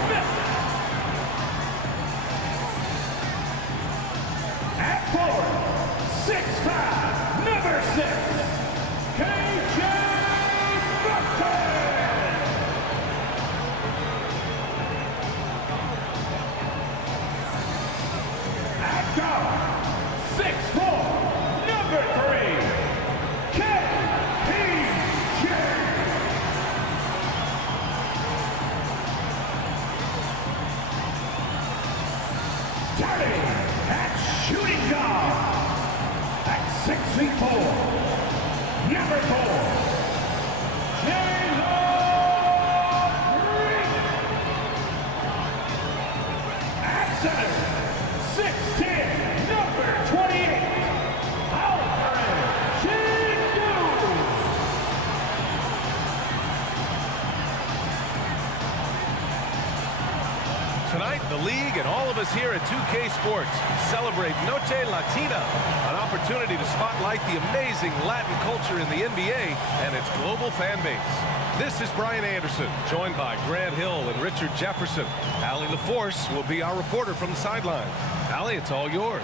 Smith. At forward, 6'5", number 6, KJ Burton. At guard, 6'4", number 3, KPJ. Starting at shooting guard, at 6'4", number 4, Jalen Green. At center, 6'10", number 28, Alfred Chingu. Tonight, the league and all of us here at 2K Sports celebrate Noche Latina, an opportunity to spotlight the amazing Latin culture in the NBA and its global fan base. This is Brian Anderson, joined by Grant Hill and Richard Jefferson. Allie LaForce will be our reporter from the sideline. Allie, it's all yours.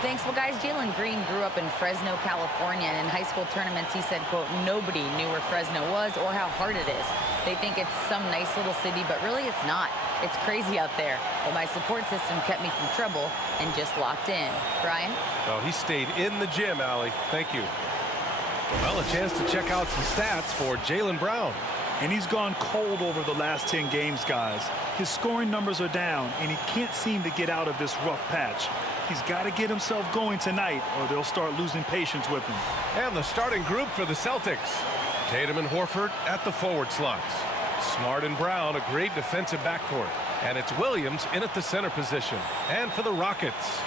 Thanks. Well, guys, Jalen Green grew up in Fresno, California, and in high school tournaments, he said, quote, nobody knew where Fresno was or how hard it is. They think it's some nice little city, but really it's not. It's crazy out there. But my support system kept me from trouble and just locked in. Brian? Oh, he stayed in the gym, Allie. Thank you. Well, a chance to check out some stats for Jaylen Brown. And he's gone cold over the last 10 games, guys. His scoring numbers are down, and he can't seem to get out of this rough patch. He's got to get himself going tonight, or they'll start losing patience with him. And the starting group for the Celtics. Tatum and Horford at the forward slots. Smart and Brown, a great defensive backcourt. And it's Williams in at the center position. And for the Rockets,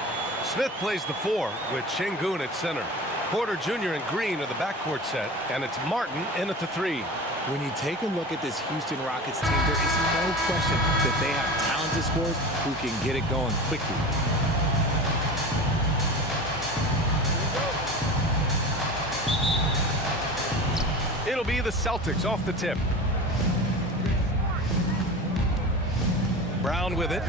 Smith plays the 4 with Şengün at center. Porter Jr. and Green are the backcourt set, and it's Martin in at the 3. When you take a look at this Houston Rockets team, there is no question that they have talented scorers who can get it going quickly. It'll be the Celtics off the tip. Brown with it.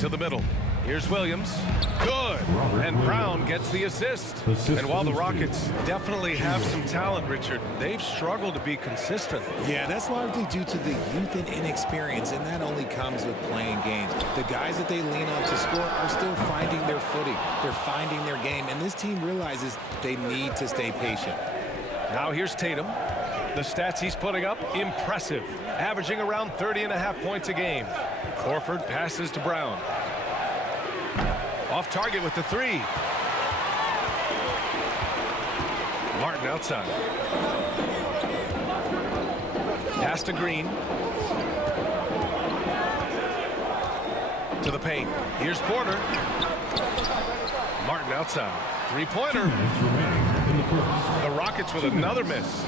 To the middle. Here's Williams. Good. And Brown gets the assist. And while the Rockets definitely have some talent, Richard, they've struggled to be consistent. Yeah, that's largely due to the youth and inexperience, and that only comes with playing games. The guys that they lean on to score are still finding their footing. They're finding their game, and this team realizes they need to stay patient. Now here's Tatum. The stats he's putting up, impressive. Averaging around 30.5 points a game. Horford passes to Brown. Off target with the 3. Martin outside. Pass to Green. To the paint. Here's Porter. Martin outside. Three-pointer. The Rockets with another miss.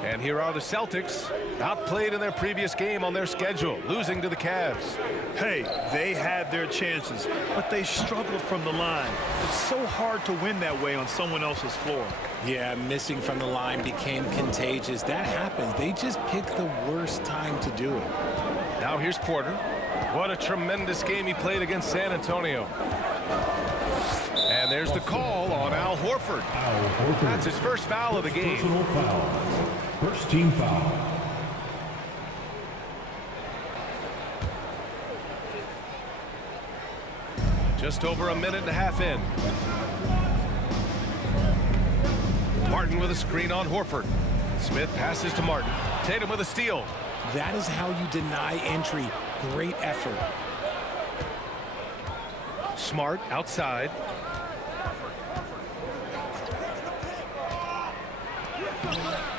And here are the Celtics, outplayed in their previous game on their schedule, losing to the Cavs. Hey, they had their chances, but they struggled from the line. It's so hard to win that way on someone else's floor. Yeah, missing from the line became contagious. That happens. They just picked the worst time to do it. Now here's Porter. What a tremendous game he played against San Antonio. And there's the call on Al Horford. That's his first foul of the game. Personal foul. First team foul. Just over a minute and a half in. Martin with a screen on Horford. Smith passes to Martin. Tatum with a steal. That is how you deny entry. Great effort. Smart outside.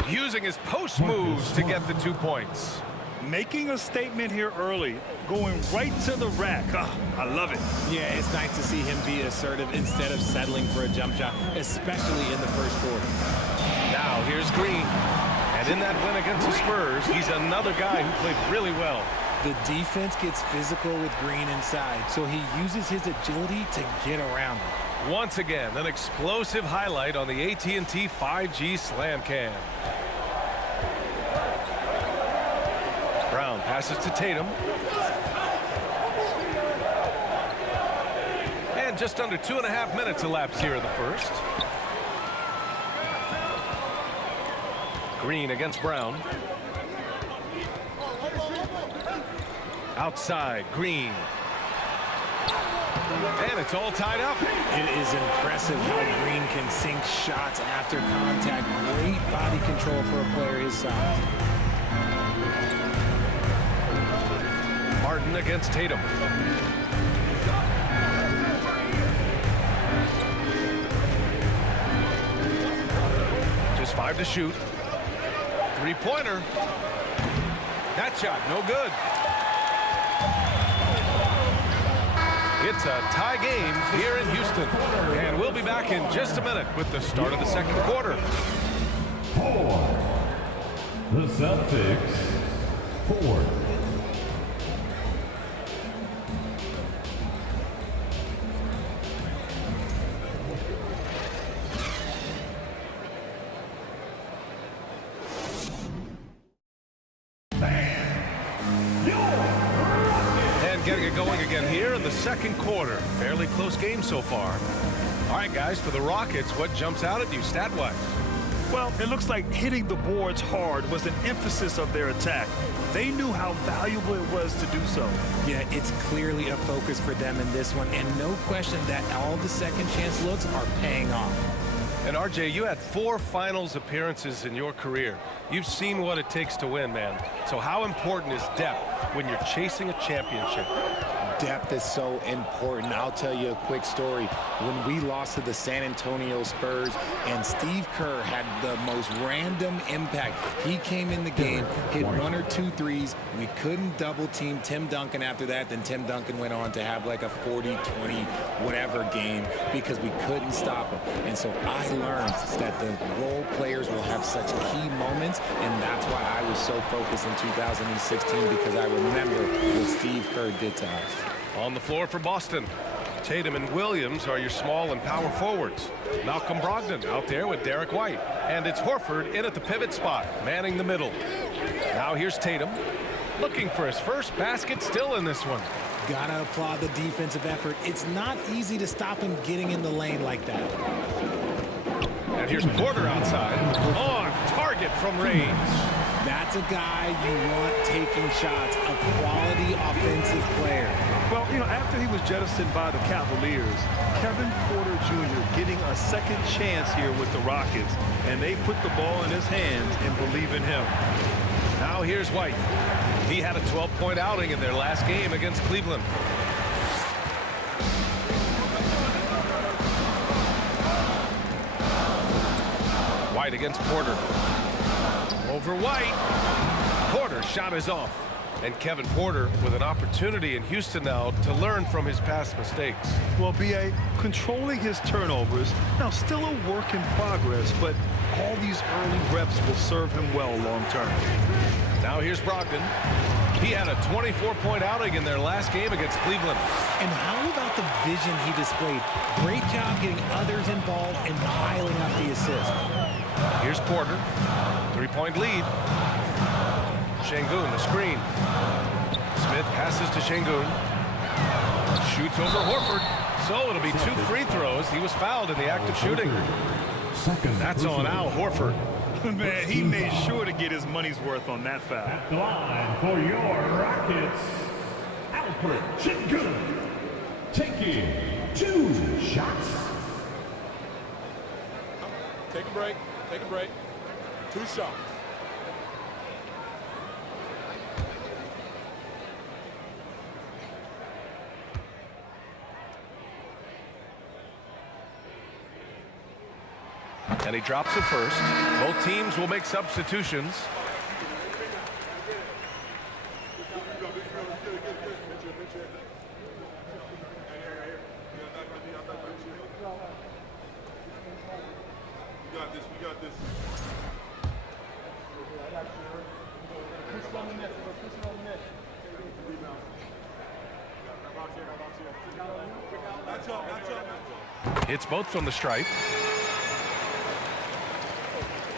Using his post moves to get the 2 points. Making a statement here early, going right to the rack. I love it. Yeah, it's nice to see him be assertive instead of settling for a jump shot, especially in the first quarter. Now here's Green. And in that win against the Spurs, he's another guy who played really well. The defense gets physical with Green inside, so he uses his agility to get around it. Once again, an explosive highlight on the AT&T 5G Slam Cam. Brown passes to Tatum. And just under 2.5 minutes elapsed here in the first. Green against Brown. Outside, Green. And it's all tied up. It is impressive how Green can sink shots after contact. Great body control for a player his size. Martin against Tatum. Just 5 to shoot. Three-pointer. That shot, no good. It's a tie game here in Houston. And we'll be back in just a minute with the start of the second quarter. For the Celtics, 4. Getting it going again here in the second quarter. Fairly close game so far. All right, guys, for the Rockets, what jumps out at you stat-wise? Well, it looks like hitting the boards hard was an emphasis of their attack. They knew how valuable it was to do so. Yeah, it's clearly a focus for them in this one, and no question that all the second chance looks are paying off. And RJ, you had 4 finals appearances in your career. You've seen what it takes to win, man. So how important is depth when you're chasing a championship? Depth is so important. I'll tell you a quick story. When we lost to the San Antonio Spurs and Steve Kerr had the most random impact. He came in the game, hit 1 or 2 threes. We couldn't double team Tim Duncan after that. Then Tim Duncan went on to have like a 40, 20, whatever game because we couldn't stop him. And so I learned that the role players will have such key moments, and that's why I was so focused in 2016 because I remember what Steve Kerr did to us. On the floor for Boston, Tatum and Williams are your small and power forwards. Malcolm Brogdon out there with Derek White. And it's Horford in at the pivot spot, manning the middle. Now here's Tatum, looking for his first basket still in this one. Gotta applaud the defensive effort. It's not easy to stop him getting in the lane like that. And here's Porter outside, on target from range. That's a guy you want taking shots, a quality offensive player. Well, you know, after he was jettisoned by the Cavaliers, Kevin Porter Jr. getting a second chance here with the Rockets, and they put the ball in his hands and believe in him. Now here's White. He had a 12-point outing in their last game against Cleveland. White against Porter. Over White. Porter's shot is off. And Kevin Porter with an opportunity in Houston now to learn from his past mistakes. Well, B.A., controlling his turnovers, now still a work in progress, but all these early reps will serve him well long term. Now here's Brogdon. He had a 24-point outing in their last game against Cleveland. And how about the vision he displayed? Great job getting others involved and piling up the assist. Here's Porter. 3-point lead. Şengün, the screen. Smith passes to Şengün. Shoots over Horford. So it'll be 2 free throws. He was fouled in the act of shooting. That's on Al Horford. Man, he made sure to get his money's worth on that foul. At the line for your Rockets, Alfred Şengün, taking 2 shots. Take a break. Take a break. 2 shots. And he drops it first. Both teams will make substitutions. We got this. Hits both from the stripe.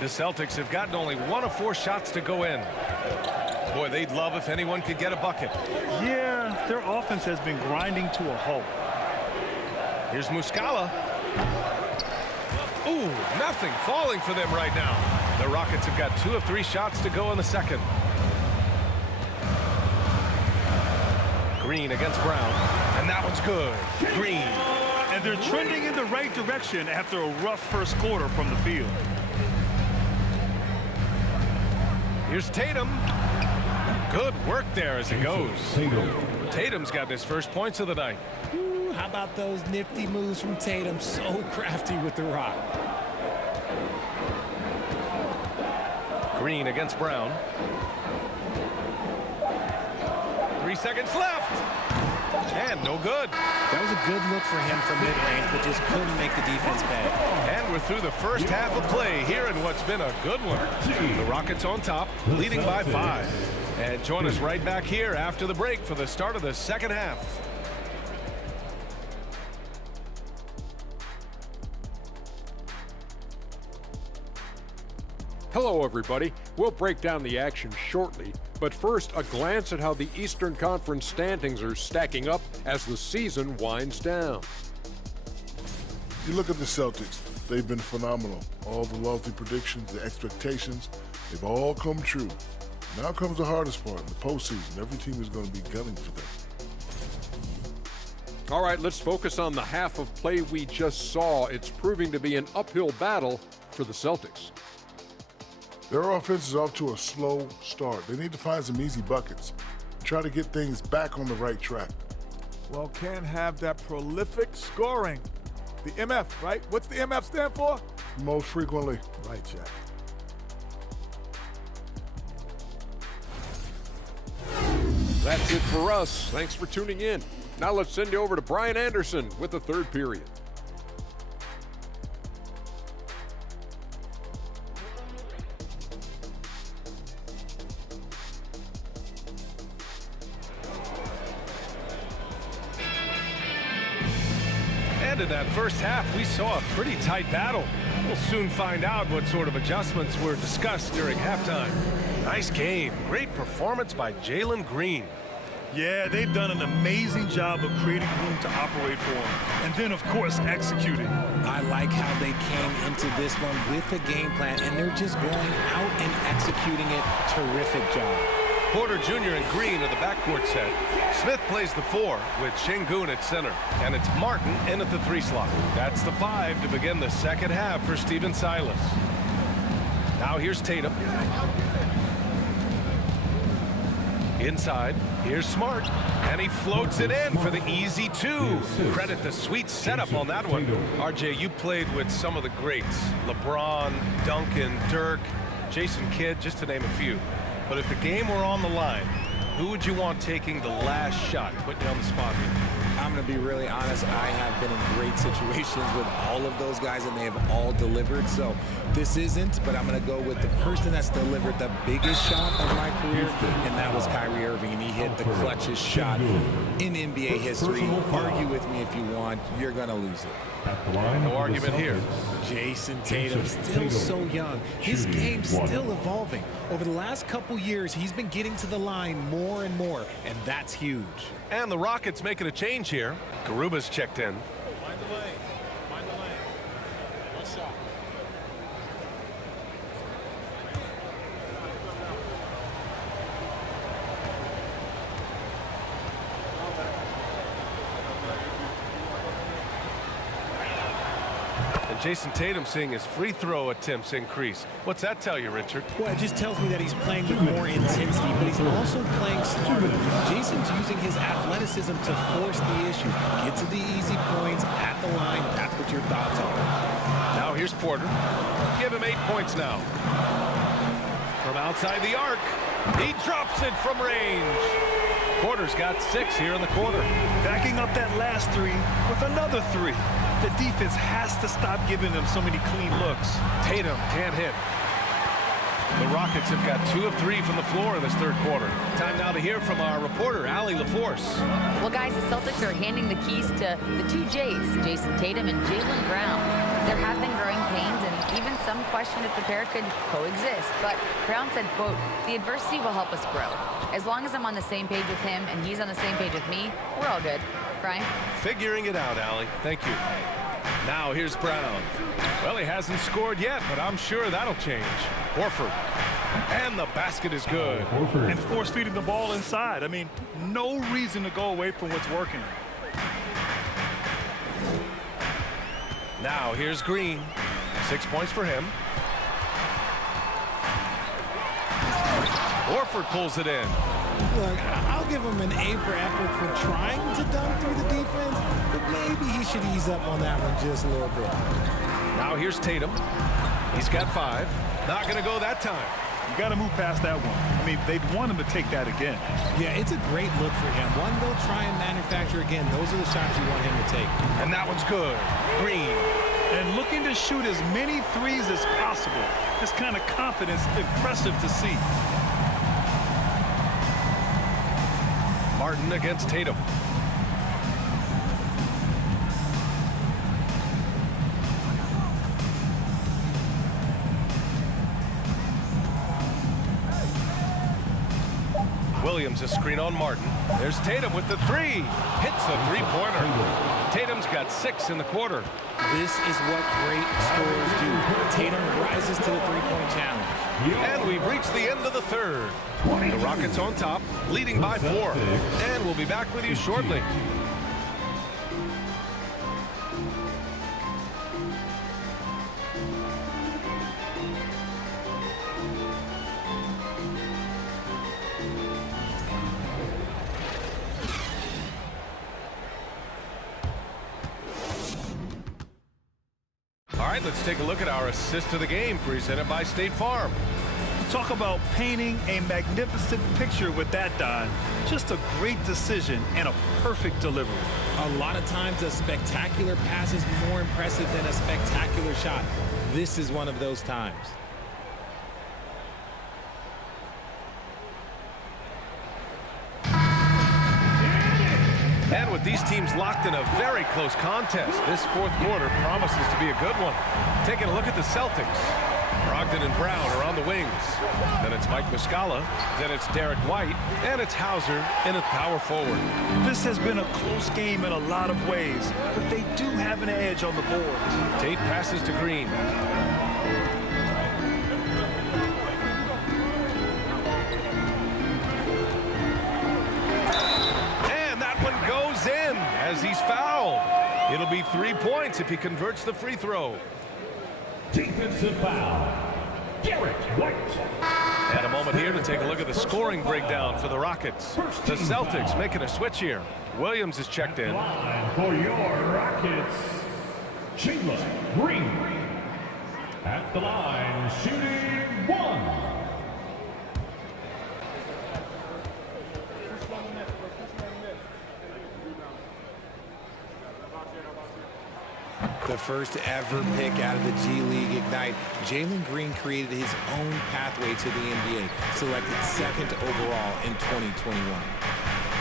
The Celtics have gotten only 1 of 4 shots to go in. Boy, they'd love if anyone could get a bucket. Yeah, their offense has been grinding to a halt. Here's Muscala. Ooh, nothing falling for them right now. The Rockets have got 2 of 3 shots to go in the second. Green against Brown, and that one's good. Green. And they're trending in the right direction after a rough first quarter from the field. Here's Tatum. Good work there as it goes. Tatum's got his first points of the night. Ooh, how about those nifty moves from Tatum? So crafty with the rock. Green against Brown. 3 seconds left. And no good. That was a good look for him from mid-range, but just couldn't make the defense pay. And we're through the first half of play here in what's been a good one. The Rockets on top, leading by 5. And join us right back here after the break for the start of the second half. Hello, everybody. We'll break down the action shortly, but first, a glance at how the Eastern Conference standings are stacking up as the season winds down. You look at the Celtics, they've been phenomenal. All the lofty predictions, the expectations, they've all come true. Now comes the hardest part, the postseason. Every team is going to be gunning for them. All right, let's focus on the half of play we just saw. It's proving to be an uphill battle for the Celtics. Their offense is off to a slow start. They need to find some easy buckets, try to get things back on the right track. Well, can't have that prolific scoring. The MF, right? What's the MF stand for? Most frequently. Right, Jack. That's it for us. Thanks for tuning in. Now let's send you over to Brian Anderson with the third period. And in that first half, we saw a pretty tight battle. We'll soon find out what sort of adjustments were discussed during halftime. Nice game. Great performance by Jalen Green. Yeah, they've done an amazing job of creating room to operate for him. And then, of course, executing. I like how they came into this one with a game plan, and they're just going out and executing it. Terrific job. Porter Jr. and Green are the backcourt set. Smith plays the 4 with Şengün at center. And it's Martin in at the 3 slot. That's the 5 to begin the second half for Stephen Silas. Now here's Tatum. Inside, here's Smart. And he floats it in for the easy 2. Credit the sweet setup on that one. RJ, you played with some of the greats. LeBron, Duncan, Dirk, Jason Kidd, just to name a few. But if the game were on the line, who would you want taking the last shot? Putting you on the spot here. I'm going to be really honest. I have been in great situations with all of those guys, and they have all delivered. So this isn't, but I'm going to go with the person that's delivered the biggest shot of my career, and that was Kyrie Irving, and he hit the clutchest shot in NBA history. Argue with me if you want. You're going to lose it. No argument here. Jason Tatum, still so young. His game's still evolving. Over the last couple years, he's been getting to the line more and more, and that's huge. And the Rockets making a change here. Garuba's checked in. Mind the lane. Mind the lane. One shot. And Jason Tatum seeing his free throw attempts increase. What's that tell you, Richard? Well, it just tells me that he's playing with more intensity, but he's also playing smarter. Jason's using his athleticism to force the issue. Get to the easy points at the line. That's what your thoughts are. Now here's Porter. Give him 8 points now. From outside the arc, he drops it from range. Porter's got 6 here in the quarter. Backing up that last 3 with another 3. The defense has to stop giving them so many clean looks. Tatum can't hit. The Rockets have got 2 of 3 from the floor in this third quarter. Time now to hear from our reporter, Allie LaForce. Well, guys, the Celtics are handing the keys to the 2 J's, Jason Tatum and Jaylen Brown. There have been growing pains, and Even some question if the pair could coexist. But Brown said, quote, "The adversity will help us grow. As long as I'm on the same page with him and he's on the same page with me, we're all good." Brian? Figuring it out, Allie. Thank you. Now here's Brown. Well, he hasn't scored yet, but I'm sure that'll change. Horford. And the basket is good. And force feeding the ball inside. I mean, no reason to go away from what's working. Now here's Green. 6 points for him. Horford pulls it in. Look, I'll give him an A for effort for trying to dunk through the defense, but maybe he should ease up on that one just a little bit. Now here's Tatum. He's got 5. Not going to go that time. You got to move past that one. I mean, they'd want him to take that again. Yeah, it's a great look for him. One they'll try and manufacture again. Those are the shots you want him to take. And that one's good. Green. And looking to shoot as many threes as possible. This kind of confidence, impressive to see. Martin against Tatum. Williams a screen on Martin. There's Tatum with the 3. Hits the three-pointer. Tatum's got 6 in the quarter. This is what great scorers do. Tatum rises to the three-point challenge. And we've reached the end of the third. The Rockets on top, leading by 4. And we'll be back with you shortly. All right, let's take a look at our assist of the game presented by State Farm. Talk about painting a magnificent picture with that, Don. Just a great decision and a perfect delivery. A lot of times a spectacular pass is more impressive than a spectacular shot. This is one of those times. And with these teams locked in a very close contest, this fourth quarter promises to be a good one. Taking a look at the Celtics. Brogdon and Brown are on the wings. Then it's Mike Muscala. Then it's Derek White. And it's Hauser in at power forward. This has been a close game in a lot of ways, but they do have an edge on the board. Tate passes to Green. In as he's fouled. It'll be 3 points if he converts the free throw. Defensive foul. Derek White. And a moment here to take a look at the scoring breakdown for the Rockets. The Celtics making a switch here. Williams is checked in. Line for your Rockets, Chandler Green. At the line, shooting 1. The first ever pick out of the G League Ignite, Jalen Green created his own pathway to the NBA, selected 2nd overall in 2021.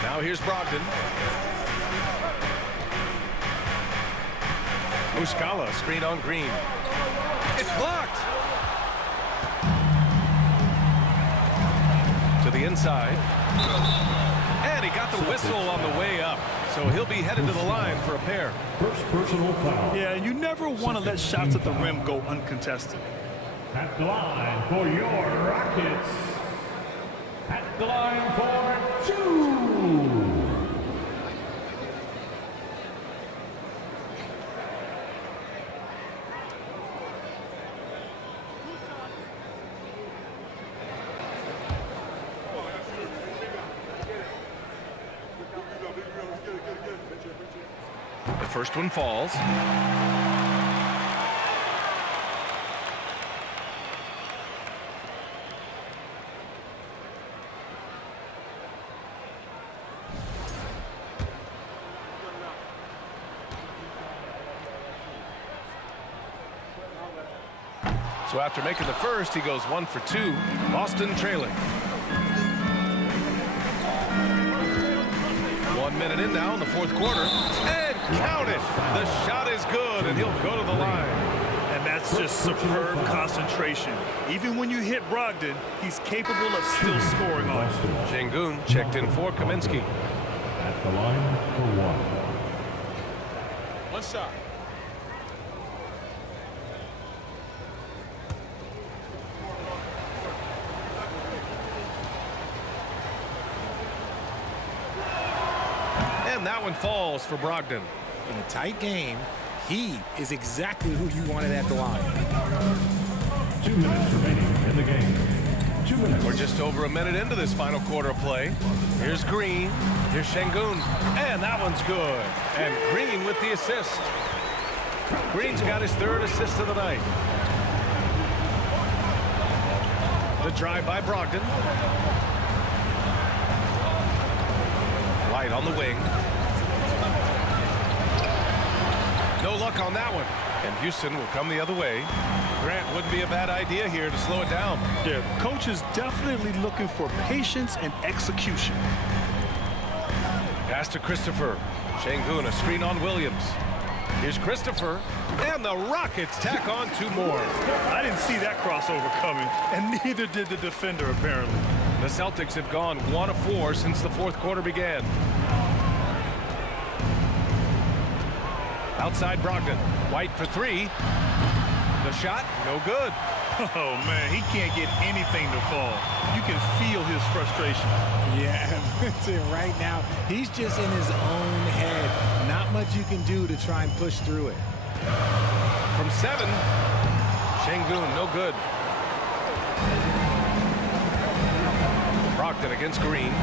Now here's Brogdon. Muscala, screen on Green. It's blocked. To the inside. And he got the whistle on the way up. So he'll be headed to the line for a pair. First personal foul. Yeah, you never want to let shots at the rim go uncontested. At the line for your Rockets. At the line for 2. The first one falls. So after making the first, he goes 1 for 2. Boston trailing. 1 minute in now in the fourth quarter. And count it. The shot is good, and he'll go to the line. And that That's just superb concentration. Even when you hit Brogdon, he's capable of still scoring on it. Şengün checked in for Kaminsky. At the line for one. One side. And that one falls for Brogdon. In a tight game, he is exactly who you wanted at the line. 2 minutes remaining in the game. 2 minutes. We're just over a minute into this final quarter of play. Here's Green. Here's Şengün. And that one's good. And Green with the assist. Green's got his third assist of the night. The drive by Brogdon. White on the wing. No luck on that one. And Houston will come the other way. Grant wouldn't be a bad idea here to slow it down. Yeah, coach is definitely looking for patience and execution. Pass to Christopher. Şengün, a screen on Williams. Here's Christopher. And the Rockets tack on 2 more. I didn't see that crossover coming, and neither did the defender, apparently. The Celtics have gone 1 of 4 since the fourth quarter began. Outside Brogdon. White for 3. The shot, no good. Oh, man, he can't get anything to fall. You can feel his frustration. Yeah, right now, he's just in his own head. Not much you can do to try and push through it. From 7, Şengün, no good. Brogdon against Green.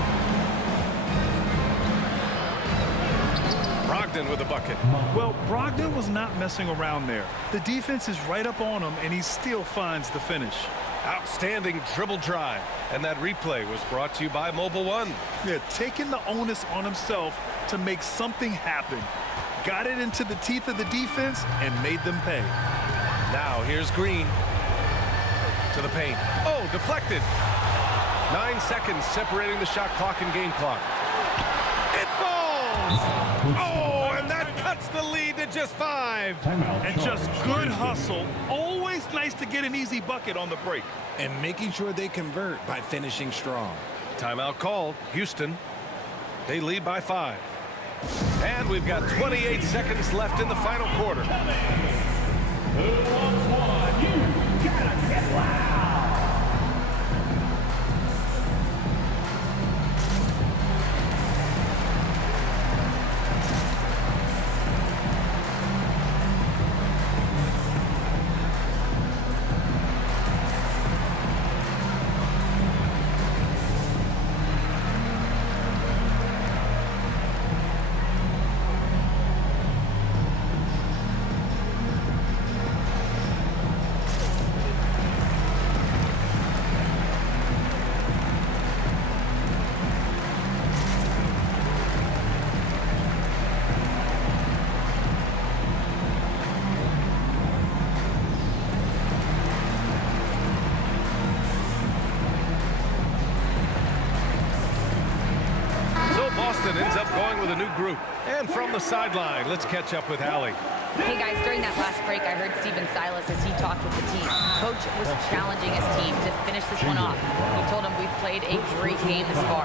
Brogdon with a bucket. Well, Brogdon was not messing around there. The defense is right up on him, and he still finds the finish. Outstanding dribble drive. And that replay was brought to you by Mobile One. Yeah, taking the onus on himself to make something happen. Got it into the teeth of the defense and made them pay. Now here's Green. To the paint. Oh, deflected. 9 seconds separating the shot clock and game clock. It falls! Oh, and that cuts the lead to just 5. And just good hustle. Always nice to get an easy bucket on the break. And making sure they convert by finishing strong. Timeout called. Houston. They lead by 5. And we've got 28 seconds left in the final quarter. Who wants one? You gotta get loud. Ends up going with a new group. And from the sideline, let's catch up with Allie. Hey guys, during that last break, I heard Stephen Silas as he talked with the team. Coach was challenging his team to finish this one off. He told them we've played a great game this far.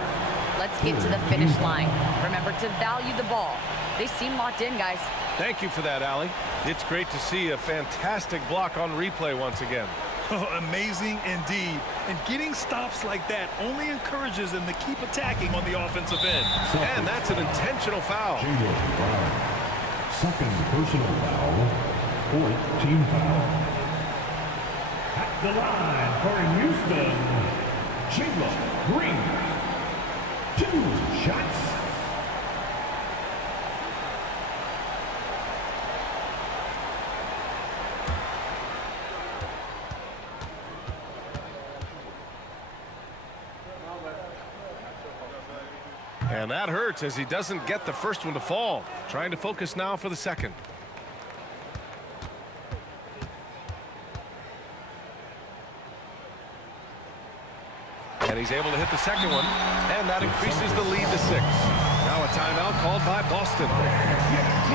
Let's get to the finish line. Remember to value the ball. They seem locked in, guys. Thank you for that, Allie. It's great to see a fantastic block on replay once again. Amazing indeed. And getting stops like that only encourages them to keep attacking on the offensive end. And that's an intentional foul. Second personal foul. Fourth team foul. At the line for Houston, Jalen Green. 2 shots. And that hurts as he doesn't get the first one to fall. Trying to focus now for the second. And he's able to hit the second one. And that increases the lead to 6. Now a timeout called by Boston.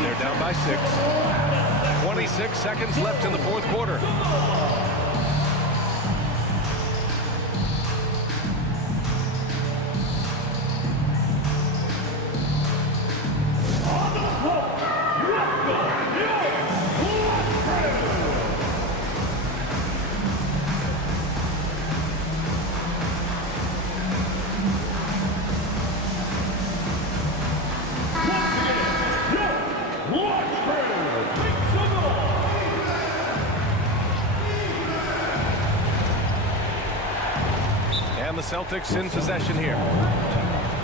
They're down by 6. 26 seconds left in the fourth quarter. And the Celtics in possession here.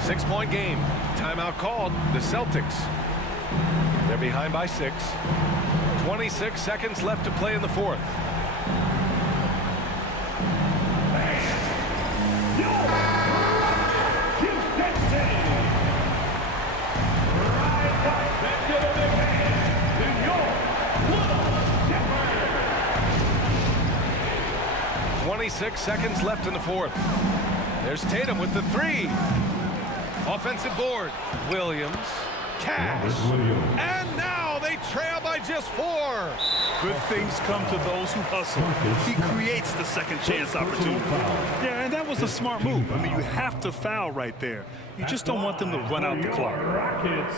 6-point game. Timeout called. The Celtics. They're behind by 6. 26 seconds left to play in the fourth. Six seconds left in the fourth. There's Tatum with the 3. Offensive board. Williams. Cash. And now they trail by just 4. Good things come to those who hustle. He creates the second chance opportunity. Yeah, and that was a smart move. I mean, you have to foul right there. You just don't want them to run out the clock. Rockets,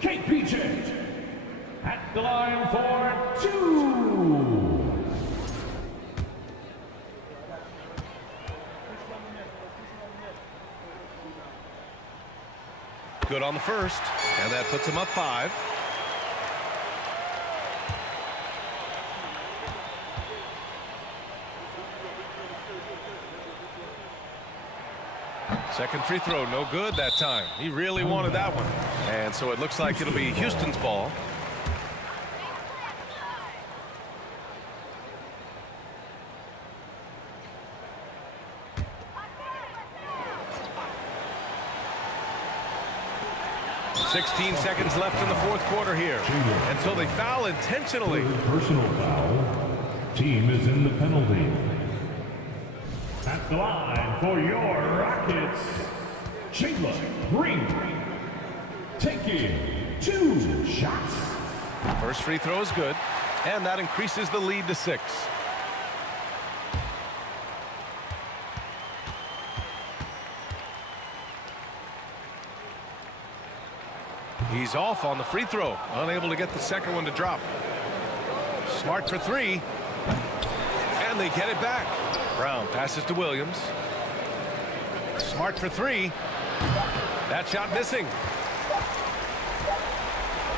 KPJ at the line for 2. Good on the first, and that puts him up 5. Second free throw, no good that time. He really wanted that one. And so it looks like it'll be Houston's ball. .16 seconds left in the fourth quarter here. And so they foul intentionally. Personal foul. Team is in the penalty. At the line for your Rockets, Jalen Green taking 2 shots. First free throw is good, and that increases the lead to 6. He's off on the free throw, unable to get the second one to drop. Smart for 3, and they get it back. Brown passes to Williams. Smart for 3. That shot missing.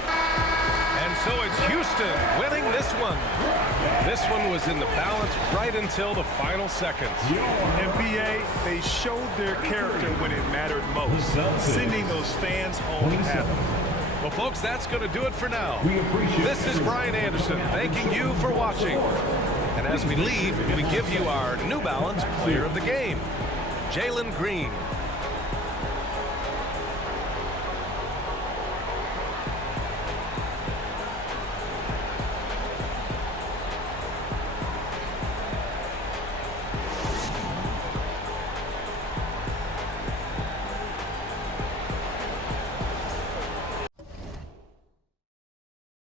And so it's Houston winning this one. This one was in the balance right until the final seconds. NBA, they showed their character when it mattered most, sending those fans home happy. Well, folks, that's going to do it for now. This is Brian Anderson thanking you for watching. And as we leave, we give you our New Balance Player of the Game, Jalen Green.